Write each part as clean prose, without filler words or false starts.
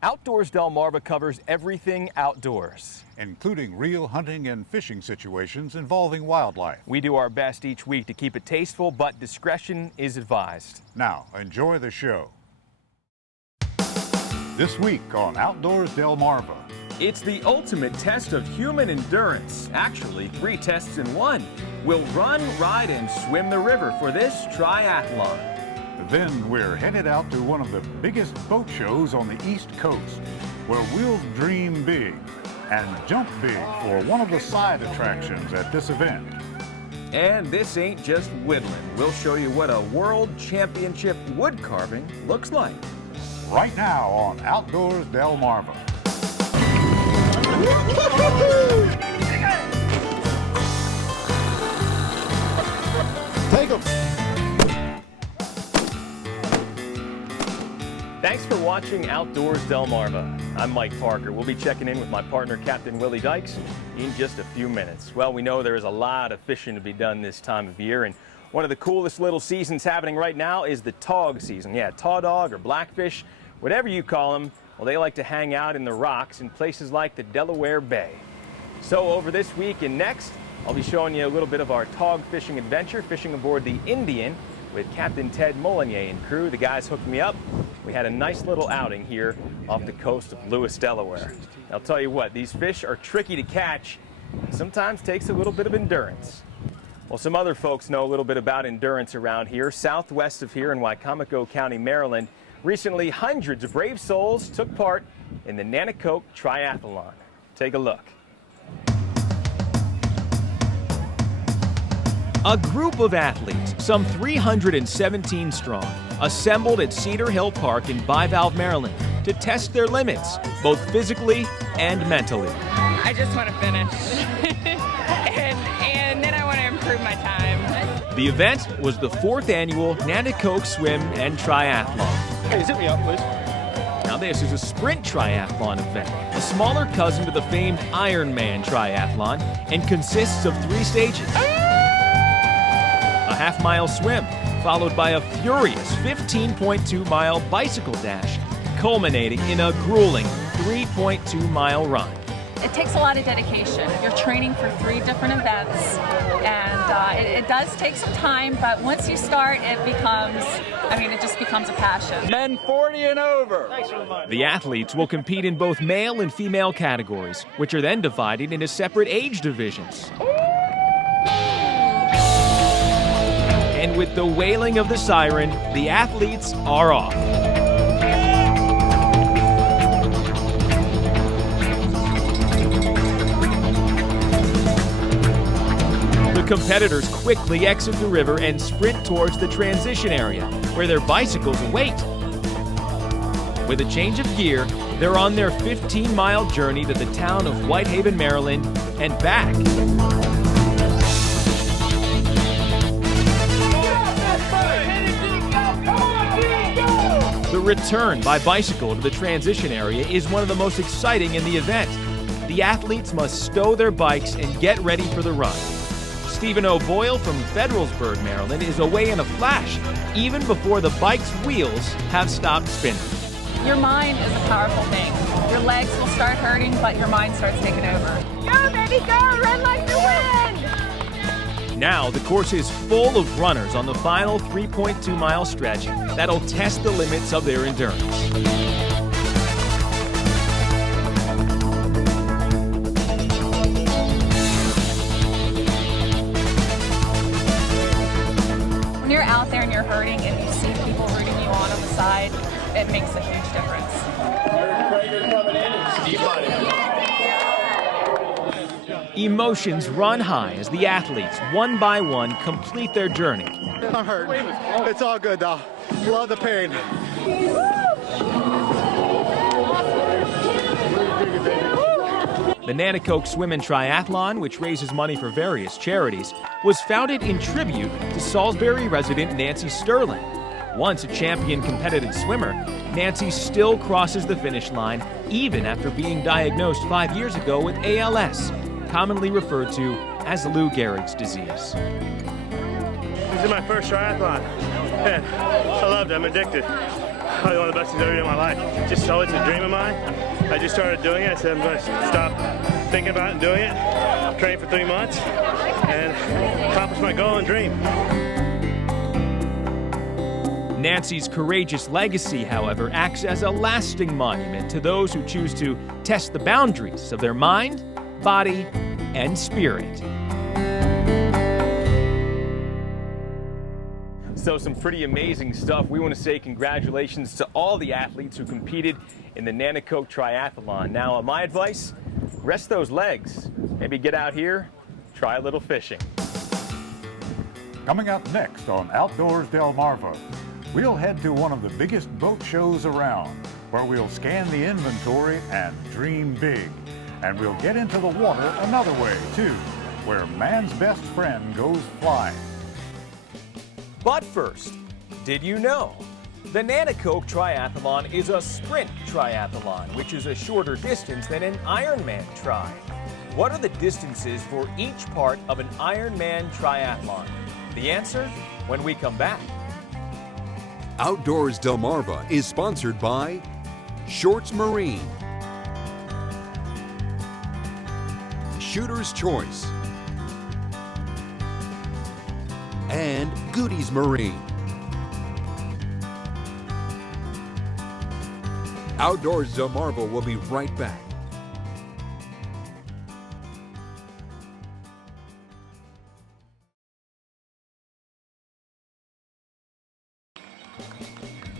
Outdoors Delmarva covers everything outdoors, including real hunting and fishing situations involving wildlife. We do our best each week to keep it tasteful, but discretion is advised. Now, enjoy the show. This week on Outdoors Delmarva. It's the ultimate test of human endurance. Actually, 3 tests in one. We'll run, ride, and swim the river for this triathlon. Then we're headed out to one of the biggest boat shows on the East Coast, where we'll dream big and jump big for one of the side attractions at this event. And this ain't just whittling. We'll show you what a World Championship wood carving looks like. Right now on Outdoors Delmarva. Take 'em. Thanks for watching Outdoors Delmarva. I'm Mike Parker. We'll be checking in with my partner, Captain Willie Dykes, in just a few minutes. Well, we know there is a lot of fishing to be done this time of year, and one of the coolest little seasons happening right now is the tog season. Yeah, taw dog or blackfish, whatever you call them, well, they like to hang out in the rocks in places like the Delaware Bay. So over this week and next, I'll be showing you a little bit of our tog fishing adventure, fishing aboard the Indian with Captain Ted Molinier and crew. The guys hooked me up. We had a nice little outing here off the coast of Lewis, Delaware. I'll tell you what, these fish are tricky to catch. Sometimes takes a little bit of endurance. Well, some other folks know a little bit about endurance around here. Southwest of here in Wicomico County, Maryland, recently hundreds of brave souls took part in the Nanticoke Triathlon. Take a look. A group of athletes, some 317 strong, assembled at Cedar Hill Park in Bivalve, Maryland, to test their limits, both physically and mentally. I just want to finish, and then I want to improve my time. The event was the 4th annual Nanticoke Swim and Triathlon. Hey, zip me up, please. Now this is a sprint triathlon event, a smaller cousin to the famed Ironman triathlon, and consists of 3 stages. A half-mile swim, followed by a furious 15.2-mile bicycle dash, culminating in a grueling 3.2-mile run. It takes a lot of dedication. You're training for 3 different events, and it does take some time, but once you start, it just becomes a passion. Men 40 and over. The athletes will compete in both male and female categories, which are then divided into separate age divisions. And with the wailing of the siren, the athletes are off. The competitors quickly exit the river and sprint towards the transition area, where their bicycles await. With a change of gear, they're on their 15-mile journey to the town of Whitehaven, Maryland, and back. The return by bicycle to the transition area is one of the most exciting in the event. The athletes must stow their bikes and get ready for the run. Stephen O'Boyle from Federalsburg, Maryland, is away in a flash, even before the bike's wheels have stopped spinning. Your mind is a powerful thing. Your legs will start hurting, but your mind starts taking over. Go, baby, go! Run like the wind! Now the course is full of runners on the final 3.2-mile stretch that'll test the limits of their endurance. When you're out there and you're hurting and you see people rooting you on the side, it makes a huge difference. Emotions run high as the athletes, one by one, complete their journey. I'm hurt. It's all good, though. Love the pain. The Nanticoke Swim and Triathlon, which raises money for various charities, was founded in tribute to Salisbury resident Nancy Sterling. Once a champion competitive swimmer, Nancy still crosses the finish line even after being diagnosed 5 years ago with ALS, commonly referred to as Lou Gehrig's disease. This is my first triathlon. Man, I loved it. I'm addicted. probably one of the best things I've ever done in my life. Just so it's a dream of mine. I just started doing it. I said I'm going to stop thinking about it and doing it. Train for 3 months and accomplish my goal and dream. Nancy's courageous legacy, however, acts as a lasting monument to those who choose to test the boundaries of their mind, body, and spirit. So some pretty amazing stuff. We want to say congratulations to all the athletes who competed in the Nanticoke Triathlon. Now, my advice, rest those legs. Maybe get out here, try a little fishing. Coming up next on Outdoors Delmarva, we'll head to one of the biggest boat shows around, where we'll scan the inventory and dream big. And we'll get into the water another way, too, where man's best friend goes flying. But first, did you know? The Nanticoke Triathlon is a sprint triathlon, which is a shorter distance than an Ironman tri. What are the distances for each part of an Ironman triathlon? The answer when we come back. Outdoors Delmarva is sponsored by Shorts Marine, Shooter's Choice, and Goodies Marine. Outdoors Delmarva will be right back.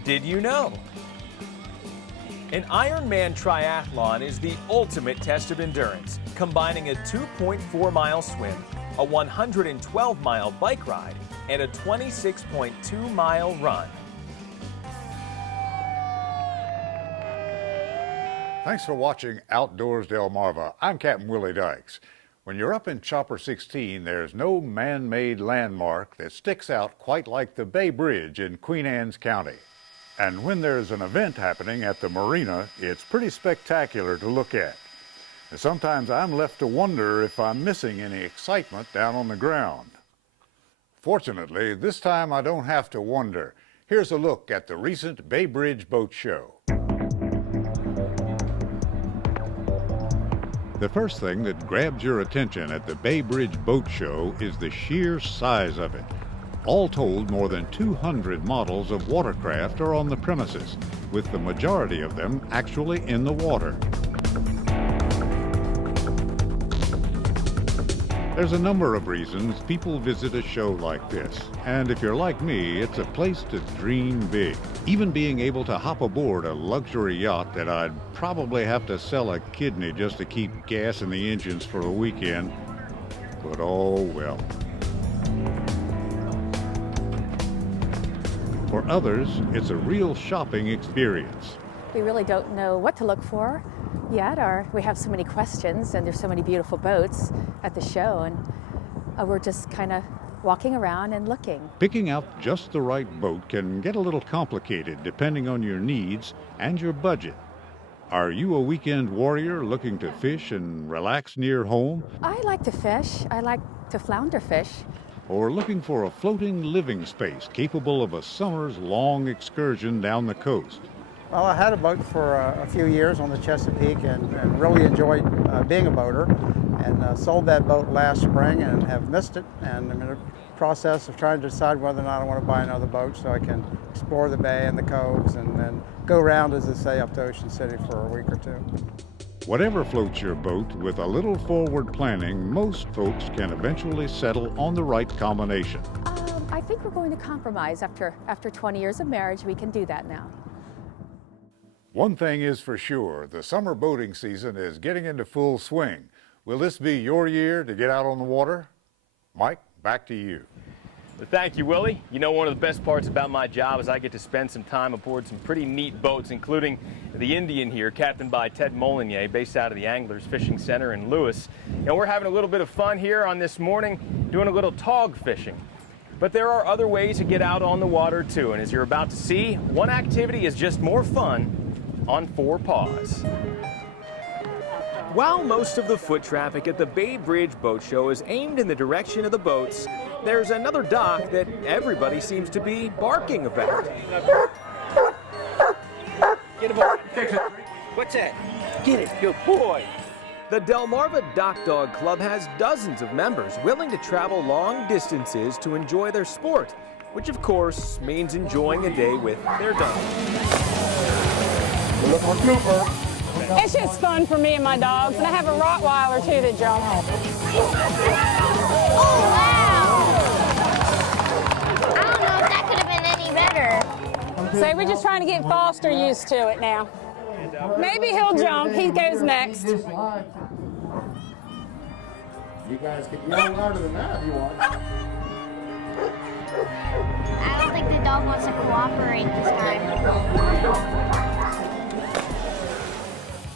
Did you know? An Ironman triathlon is the ultimate test of endurance, combining a 2.4-mile swim, a 112-mile bike ride, and a 26.2-mile run. Thanks for watching Outdoors Delmarva. I'm Captain Willie Dykes. When you're up in Chopper 16, there's no man-made landmark that sticks out quite like the Bay Bridge in Queen Anne's County. And when there's an event happening at the marina, it's pretty spectacular to look at. And sometimes I'm left to wonder if I'm missing any excitement down on the ground. Fortunately, this time I don't have to wonder. Here's a look at the recent Bay Bridge Boat Show. The first thing that grabs your attention at the Bay Bridge Boat Show is the sheer size of it. All told, more than 200 models of watercraft are on the premises, with the majority of them actually in the water. There's a number of reasons people visit a show like this, and if you're like me, it's a place to dream big. Even being able to hop aboard a luxury yacht that I'd probably have to sell a kidney just to keep gas in the engines for a weekend, but oh well. For others, it's a real shopping experience. We really don't know what to look for yet, or we have so many questions and there's so many beautiful boats at the show, and we're just kind of walking around and looking. Picking out just the right boat can get a little complicated depending on your needs and your budget. Are you a weekend warrior looking to fish and relax near home? I like to fish. I like to flounder fish. Or looking for a floating living space capable of a summer's long excursion down the coast? Well, I had a boat for a few years on the Chesapeake and really enjoyed being a boater, and sold that boat last spring and have missed it, and I'm in the process of trying to decide whether or not I want to buy another boat so I can explore the bay and the coves and then go around, as they say, up to Ocean City for a week or two. Whatever floats your boat, with a little forward planning, most folks can eventually settle on the right combination. I think we're going to compromise. After 20 years of marriage, we can do that now. One thing is for sure, the summer boating season is getting into full swing. Will this be your year to get out on the water? Mike, back to you. Well, thank you, Willie. You know, one of the best parts about my job is I get to spend some time aboard some pretty neat boats, including the Indian here, captained by Ted Molinier, based out of the Anglers Fishing Center in Lewis. And we're having a little bit of fun here on this morning, doing a little tog fishing. But there are other ways to get out on the water too, and as you're about to see, one activity is just more fun on 4 paws. While most of the foot traffic at the Bay Bridge Boat Show is aimed in the direction of the boats, there's another dock that everybody seems to be barking about. Get him on. What's that? Get it. Good boy. The Delmarva Dock Dog Club has dozens of members willing to travel long distances to enjoy their sport, which of course means enjoying a day with their dog. Look for Cooper. It's just fun for me and my dogs, and I have a Rottweiler too that jumps. Oh, wow! I don't know if that could have been any better. So we're just trying to get Foster used to it now. Maybe he'll jump. He goes next. You guys can yell louder than that if you want. I don't think the dog wants to cooperate this time.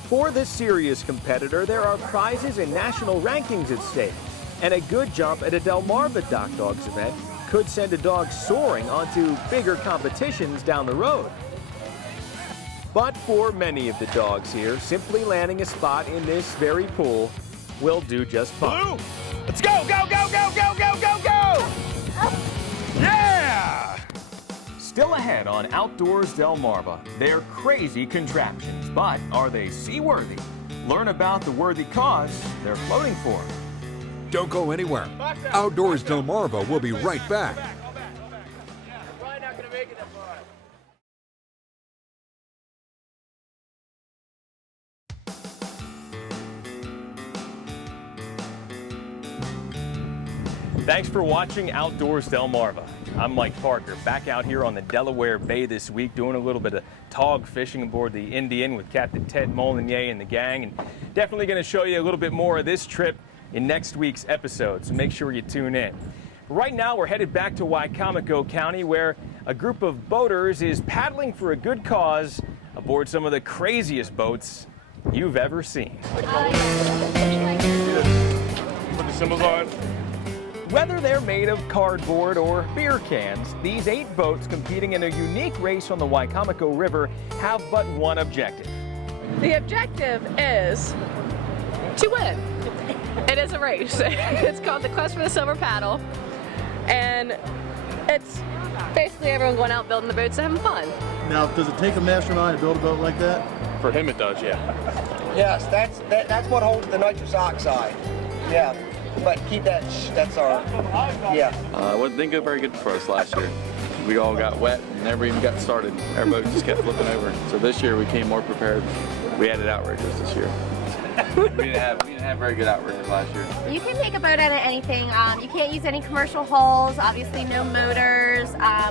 For this serious competitor, there are prizes and national rankings at stake. And a good jump at a Delmarva Dock Dogs event could send a dog soaring onto bigger competitions down the road. But for many of the dogs here, simply landing a spot in this very pool will do just fine. Blue, let's go, go, go, go, go, go, go, go! Yeah! Still ahead on Outdoors Delmarva, they're crazy contraptions, but are they seaworthy? Learn about the worthy cause they're floating for. Don't go anywhere. Outdoors Delmarva will be right back. Thanks for watching Outdoors Delmarva. I'm Mike Parker, back out here on the Delaware Bay this week doing a little bit of tog fishing aboard the Indian with Captain Ted Molinier and the gang, and definitely going to show you a little bit more of this trip in next week's episode, so make sure you tune in. Right now we're headed back to Wicomico County, where a group of boaters is paddling for a good cause aboard some of the craziest boats you've ever seen. Put the symbols on. Whether they're made of cardboard or beer cans, these 8 boats competing in a unique race on the Wicomico River have but one objective. The objective is to win. It is a race. It's called the Quest for the Silver Paddle, and it's basically everyone going out building the boats and having fun. Now, does it take a mastermind to build a boat like that? For him it does, yeah. Yes, that's what holds the nitrous oxide. Yeah, but keep that, that's our, yeah. Didn't go very good for us last year. We all got wet and never even got started. Our boat just kept flipping over. So this year we came more prepared. We added outriggers this year. we didn't have very good outriggers last year. You can make a boat out of anything. You can't use any commercial hulls, obviously no motors.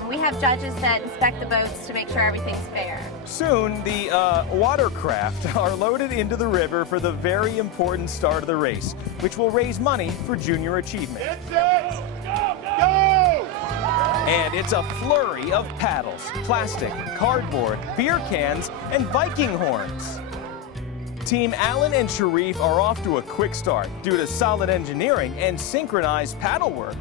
We have judges that inspect the boats to make sure everything's fair. Soon, the watercraft are loaded into the river for the very important start of the race, which will raise money for junior achievement. Go, go! And it's a flurry of paddles, plastic, cardboard, beer cans, and Viking horns. Team Allen and Sharif are off to a quick start due to solid engineering and synchronized paddle work.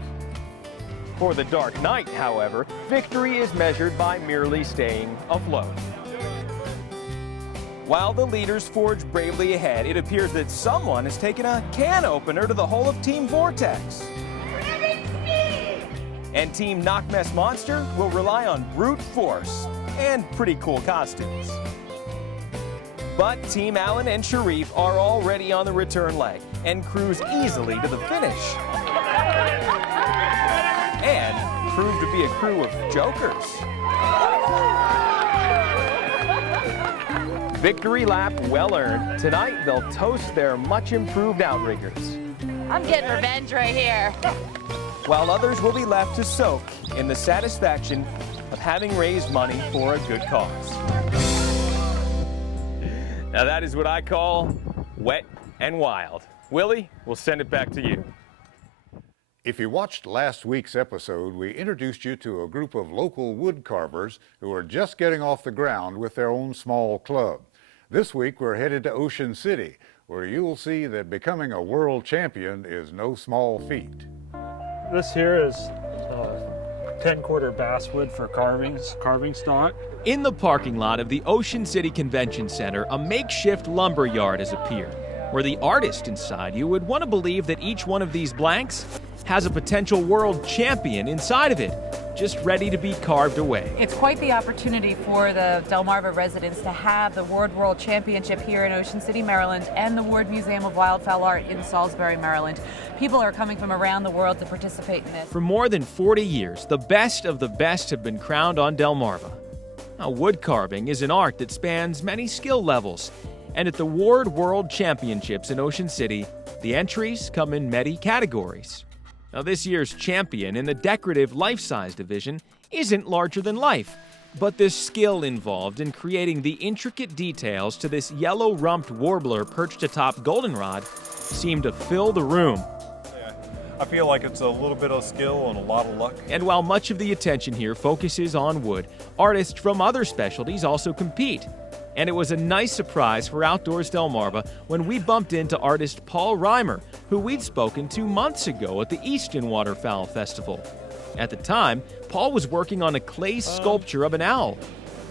For the Dark Knight, however, victory is measured by merely staying afloat. While the leaders forge bravely ahead, it appears that someone has taken a can opener to the hull of Team Vortex. And Team Knockmess Monster will rely on brute force and pretty cool costumes. But Team Allen and Sharif are already on the return leg and cruise easily to the finish. And prove to be a crew of jokers. Victory lap well earned. Tonight they'll toast their much improved outriggers. I'm getting revenge right here. While others will be left to soak in the satisfaction of having raised money for a good cause. Now that is what I call wet and wild. Willie, we'll send it back to you. If you watched last week's episode, we introduced you to a group of local wood carvers who are just getting off the ground with their own small club. This week we're headed to Ocean City, where you'll see that becoming a world champion is no small feat. This here is 10-quarter basswood for carving stock. In the parking lot of the Ocean City Convention Center, a makeshift lumber yard has appeared. where the artist inside you would want to believe that each one of these blanks has a potential world champion inside of it, just ready to be carved away. It's quite the opportunity for the Delmarva residents to have the Ward World Championship here in Ocean City, Maryland, and the Ward Museum of Wildfowl Art in Salisbury, Maryland. People are coming from around the world to participate in this. For more than 40 years, the best of the best have been crowned on Delmarva. Now, wood carving is an art that spans many skill levels, and at the Ward World Championships in Ocean City, the entries come in many categories. Now, this year's champion in the decorative life-size division isn't larger than life, but the skill involved in creating the intricate details to this yellow-rumped warbler perched atop goldenrod seemed to fill the room. I feel like it's a little bit of skill and a lot of luck. And while much of the attention here focuses on wood, artists from other specialties also compete. And it was a nice surprise for Outdoors Delmarva when we bumped into artist Paul Reimer, who we'd spoken to months ago at the Easton Waterfowl Festival. At the time, Paul was working on a clay sculpture of an owl.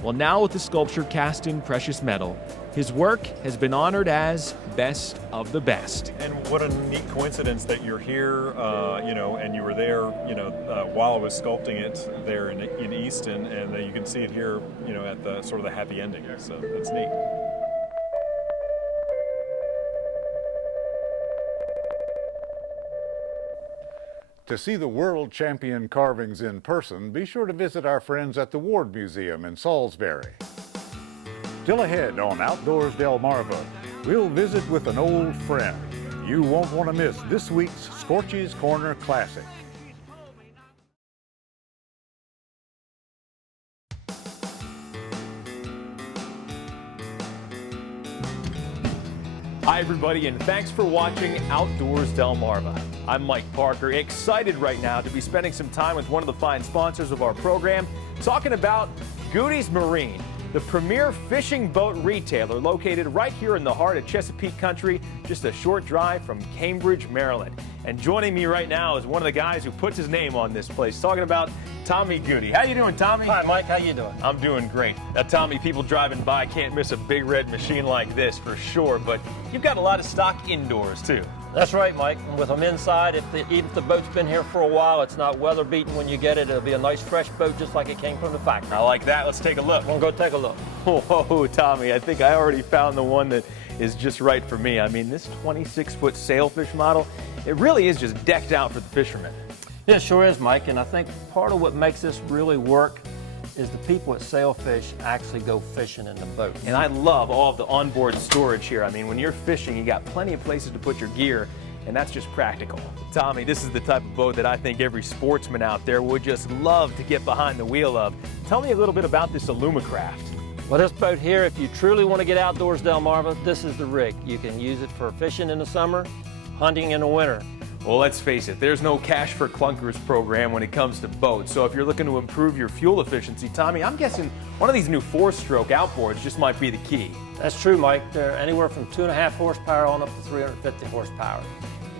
Well, now with the sculpture cast in precious metal, his work has been honored as best of the best. And what a neat coincidence that you're here, and you were there, while I was sculpting it there in Easton, and you can see it here, at the sort of the happy ending. So that's neat. To see the world champion carvings in person, be sure to visit our friends at the Ward Museum in Salisbury. Still ahead on Outdoors Delmarva, we'll visit with an old friend. You won't want to miss this week's Scorchy's Corner Classic. Hi everybody, and thanks for watching Outdoors Delmarva. I'm Mike Parker, excited right now to be spending some time with one of the fine sponsors of our program, talking about Goody's Marine, the premier fishing boat retailer located right here in the heart of Chesapeake Country, just a short drive from Cambridge, Maryland. And joining me right now is one of the guys who puts his name on this place, talking about Tommy Goody. How you doing, Tommy? Hi, Mike. How you doing? I'm doing great. Now, Tommy, people driving by can't miss a big red machine like this for sure, but you've got a lot of stock indoors, too. That's right, Mike. And with them inside, even if the boat's been here for a while, it's not weather beaten when you get it. It'll be a nice fresh boat just like it came from the factory. I like that. Let's take a look. We'll go take a look. Whoa, Tommy, I think I already found the one that is just right for me. I mean, this 26-foot sailfish model, it really is just decked out for the fishermen. Yeah, it sure is, Mike. And I think part of what makes this really work is the people at Sailfish actually go fishing in the boat. And I love all of the onboard storage here. I mean, when you're fishing, you got plenty of places to put your gear, and that's just practical. Tommy, this is the type of boat that I think every sportsman out there would just love to get behind the wheel of. Tell me a little bit about this Alumacraft. Well, this boat here, if you truly want to get outdoors, Delmarva, this is the rig. You can use it for fishing in the summer, hunting in the winter. Well, let's face it, there's no cash for clunkers program when it comes to boats. So if you're looking to improve your fuel efficiency, Tommy, I'm guessing one of these new 4-stroke outboards just might be the key. That's true, Mike. They're anywhere from 2.5 horsepower on up to 350 horsepower.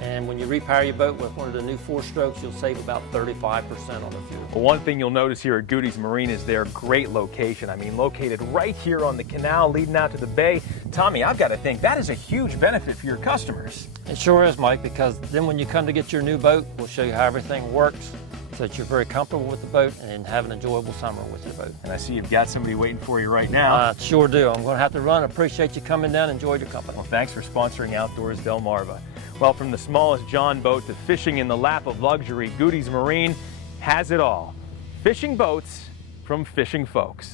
And when you repower your boat with one of the new 4-strokes, you'll save about 35% on the fuel. Well, one thing you'll notice here at Goody's Marine is their great location. I mean, located right here on the canal leading out to the bay. Tommy, I've got to think that is a huge benefit for your customers. It sure is, Mike, because then when you come to get your new boat, we'll show you how everything works so that you're very comfortable with the boat and have an enjoyable summer with your boat. And I see you've got somebody waiting for you right now. I sure do. I'm going to have to run. Appreciate you coming down. Enjoyed your company. Well, thanks for sponsoring Outdoors Delmarva. Well, from the smallest John boat to fishing in the lap of luxury, Goody's Marine has it all. Fishing boats from fishing folks.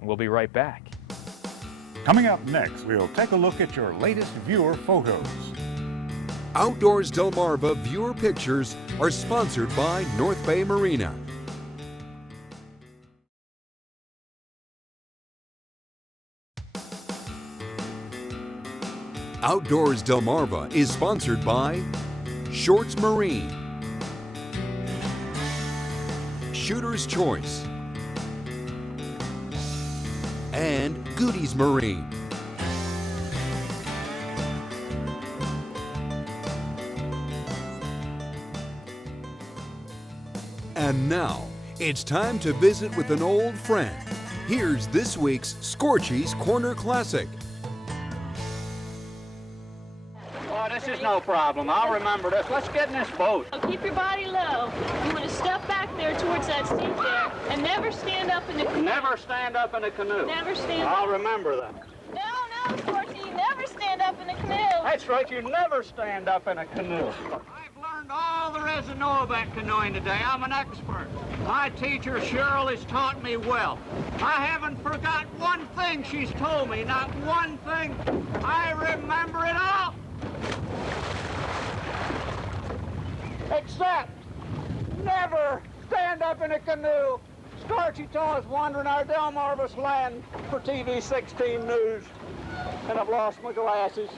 We'll be right back. Coming up next, we'll take a look at your latest viewer photos. Outdoors Delmarva viewer pictures are sponsored by North Bay Marina. Outdoors Delmarva is sponsored by Shorts Marine, Shooter's Choice, and Goody's Marine. And now, it's time to visit with an old friend. Here's this week's Scorchy's Corner Classic. is no problem. I'll remember this. Let's get in this boat. Keep your body low. You want to step back there towards that seat there and never stand up in the canoe. Never stand up in a canoe. Never stand up. I'll remember that. No, Scorchy, you never stand up in the canoe. That's right, you never stand up in a canoe. I've learned all there is to know about canoeing today. I'm an expert. My teacher, Cheryl, has taught me well. I haven't forgot one thing she's told me, not one thing. I remember it all. Except never stand up in a canoe. Scorchy is wandering our Delmarva's land for TV 16 News. And I've lost my glasses.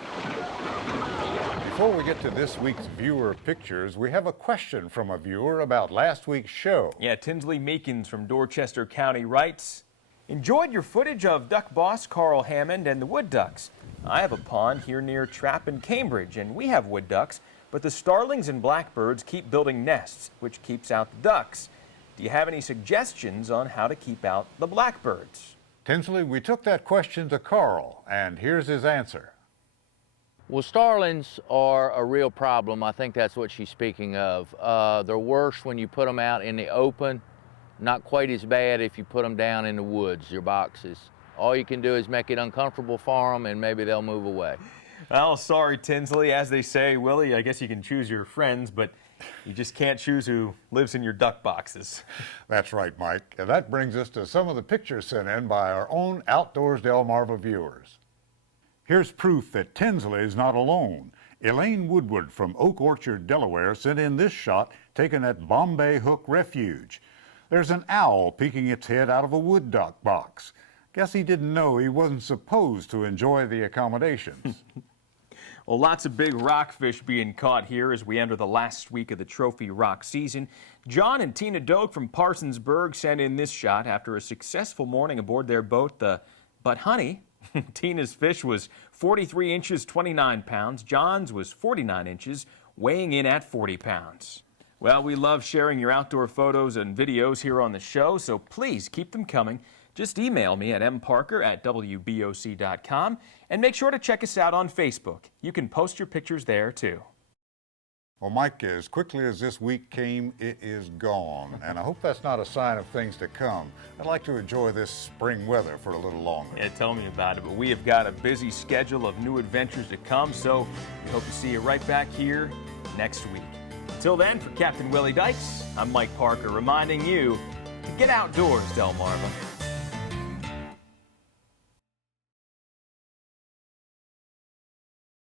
Before we get to this week's viewer pictures, we have a question from a viewer about last week's show. Yeah, Tinsley Meekins from Dorchester County writes, enjoyed your footage of duck boss Carl Hammond and the wood ducks. I have a pond here near Trapp and Cambridge, and we have wood ducks, but the starlings and blackbirds keep building nests, which keeps out the ducks. Do you have any suggestions on how to keep out the blackbirds? Tinsley, we took that question to Carl, and here's his answer. Well, starlings are a real problem. I think that's what she's speaking of. They're worse when you put them out in the open, not quite as bad if you put them down in the woods, your boxes. All you can do is make it uncomfortable for them, and maybe they'll move away. Well, sorry, Tinsley. As they say, Willie, I guess you can choose your friends, but you just can't choose who lives in your duck boxes. That's right, Mike. And that brings us to some of the pictures sent in by our own Outdoors Delmarva viewers. Here's proof that Tinsley is not alone. Elaine Woodward from Oak Orchard, Delaware, sent in this shot taken at Bombay Hook Refuge. There's an owl peeking its head out of a wood duck box. Guess he didn't know he wasn't supposed to enjoy the accommodations. Well, lots of big rockfish being caught here as we enter the last week of the trophy rock season. John and Tina Doak from Parsonsburg sent in this shot after a successful morning aboard their boat, the But Honey. Tina's fish was 43 inches, 29 pounds. John's was 49 inches, weighing in at 40 pounds. Well, we love sharing your outdoor photos and videos here on the show, so please keep them coming. Just email me at mparker@wboc.com and make sure to check us out on Facebook. You can post your pictures there too. Well, Mike, as quickly as this week came, it is gone. And I hope that's not a sign of things to come. I'd like to enjoy this spring weather for a little longer. Yeah, tell me about it. But we have got a busy schedule of new adventures to come, so we hope to see you right back here next week. Until then, for Captain Willie Dykes, I'm Mike Parker reminding you to get outdoors, Delmarva.